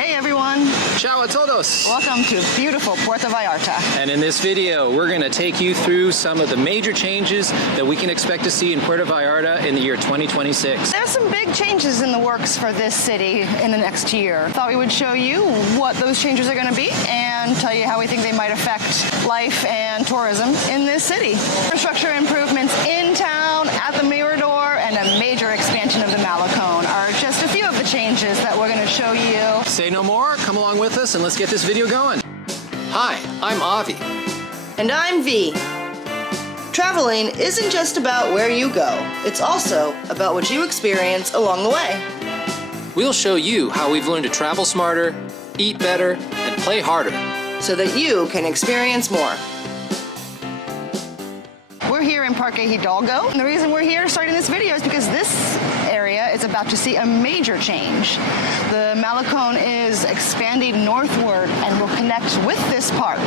Hey everyone! Ciao a todos! Welcome to beautiful Puerto Vallarta. And in this video, we're going to take you through some of the major changes that we can expect to see in Puerto Vallarta in the year 2026. There's some big changes in the works for this city in the next year. Thought we would show you what those changes are going to be and tell you how we think they might affect life and tourism in this city. Infrastructure improvements in town, at the Mirador, and a major expansion of the Malecon are just a few of the changes that we're going to show you. Say no more, come along with us and let's get this video going. Hi, I'm Avi. And I'm V. Traveling isn't just about where you go, it's also about what you experience along the way. We'll show you how we've learned to travel smarter, eat better, and play harder, so that you can experience more. We're here in Parque Hidalgo, and the reason we're here starting this video is because this area is about to see a major change. The Malecon is expanding northward and will connect with this park.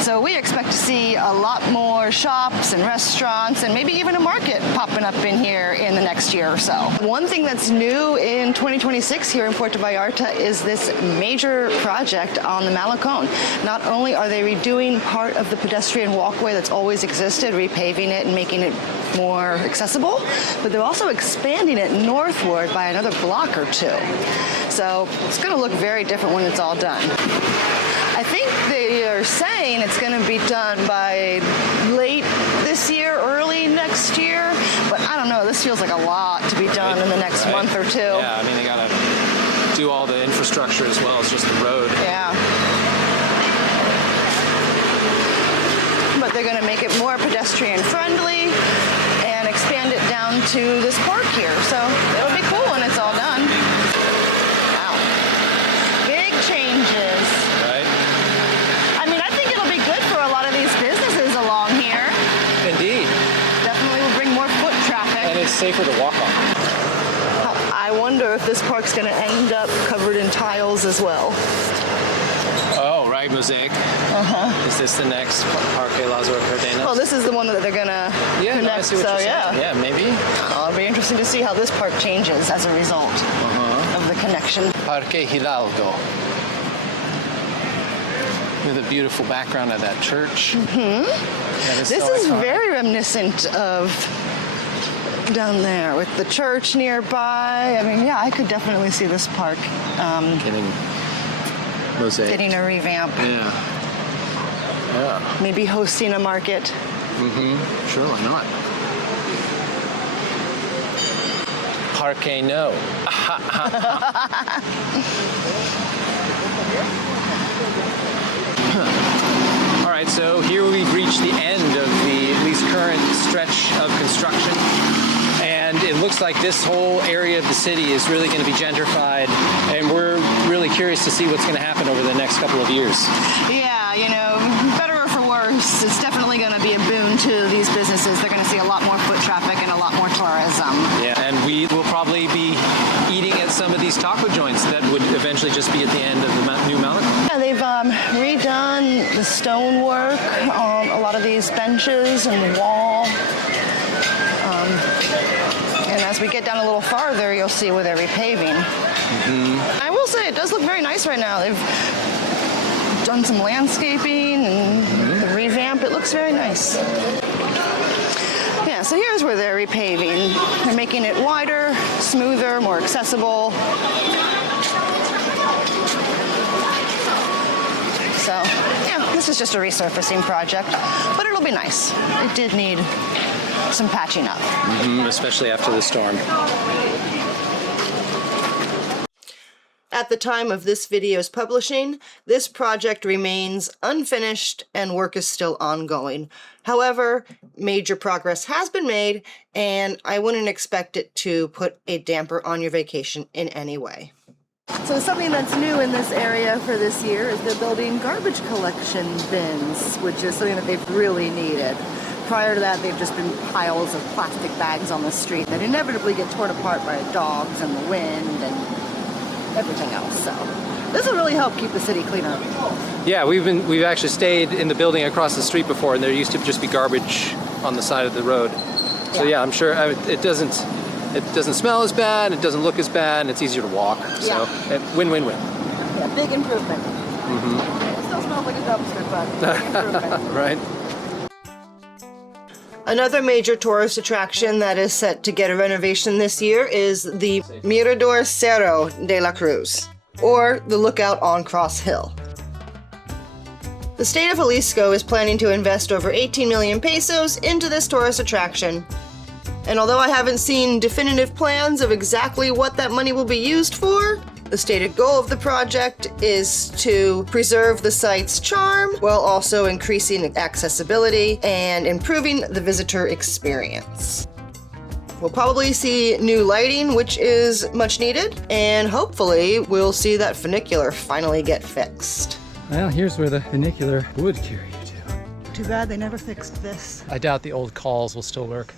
So we expect to see a lot more shops and restaurants and maybe even a market popping up in here in the next year or so. One thing that's new in 2026 here in Puerto Vallarta is this major project on the Malecon. Not only are they redoing part of the pedestrian walkway that's always existed, repaving it and making it more accessible, but they're also expanding it northward by another block or two. So it's going to look very different when it's all done. I think they are saying it's going to be done by late this year, early next year, but I don't know, this feels like a lot to be done in the next month or two. Yeah, I mean, they got to do all the infrastructure as well as just the road. Yeah. But they're going to make it more pedestrian friendly and expand it down to this park here. So it'll be cool when it's all done. Wow. Big changes. Right? I mean, I think it'll be good for a lot of these businesses along here. Indeed. Definitely will bring more foot traffic. And it's safer to walk on. I wonder if this park's going to end up covered in tiles as well. Oh, right, mosaic. Is this the next Parque Las Ordenas? Well, this is the one that they're going to connect, no, I see what so you're saying. Yeah, maybe. It'll be interesting to see how this park changes as a result of the connection. Parque Hidalgo. With a beautiful background of that church. This is very reminiscent of down there with the church nearby. I mean, yeah, I could definitely see this park getting a revamp. Yeah. Maybe hosting a market. Sure, why not? Parque no. All right, so here we've reached the end of the at least current stretch of construction. And it looks like this whole area of the city is really going to be gentrified, and we're really curious to see what's going to happen over the next couple of years. Yeah, you know, better or for worse, it's definitely going to be a boon to these businesses. They're going to see a lot more foot traffic and a lot more tourism. Yeah, and we will probably be eating at some of these taco joints that would eventually just be at the end of the new Malecon. Yeah, they've redone the stonework on a lot of these benches and the wall. And as we get down a little farther, you'll see where they're repaving. I will say it does look very nice right now. They've done some landscaping and the revamp. It looks very nice. Yeah, so here's where they're repaving. They're making it wider, smoother, more accessible. So, yeah, this is just a resurfacing project, but it'll be nice. It did need some patching up. Especially after the storm. At the time of this video's publishing, this project remains unfinished and work is still ongoing. However, major progress has been made, and I wouldn't expect it to put a damper on your vacation in any way. So something that's new in this area for this year is they're building garbage collection bins, which is something that they've really needed. Prior to that, they've just been piles of plastic bags on the street that inevitably get torn apart by dogs and the wind and everything else. So this will really help keep the city cleaner. Yeah, we've actually stayed in the building across the street before, and there used to just be garbage on the side of the road. So yeah, I'm sure it doesn't smell as bad, it doesn't look as bad, and it's easier to walk. So win-win-win. Yeah, big improvement. It still smells like a dumpster, but big improvement. Right. Another major tourist attraction that is set to get a renovation this year is the Mirador Cerro de la Cruz, or the Lookout on Cross Hill. The state of Jalisco is planning to invest over 18 million pesos into this tourist attraction. And although I haven't seen definitive plans of exactly what that money will be used for, the stated goal of the project is to preserve the site's charm while also increasing accessibility and improving the visitor experience. We'll probably see new lighting, which is much needed, and hopefully we'll see that funicular finally get fixed. Well, here's where the funicular would carry you to. Too bad they never fixed this. I doubt the old calls will still work.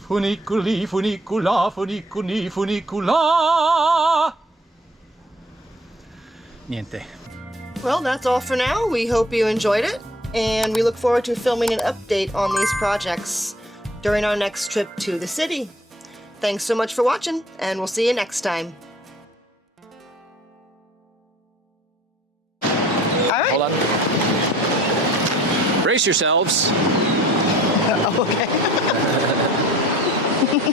Funiculi, funicula, funiculi, funicula. Niente. Well, that's all for now. We hope you enjoyed it, and we look forward to filming an update on these projects during our next trip to the city. Thanks so much for watching, and we'll see you next time. All right. Hold on. Brace yourselves. Okay.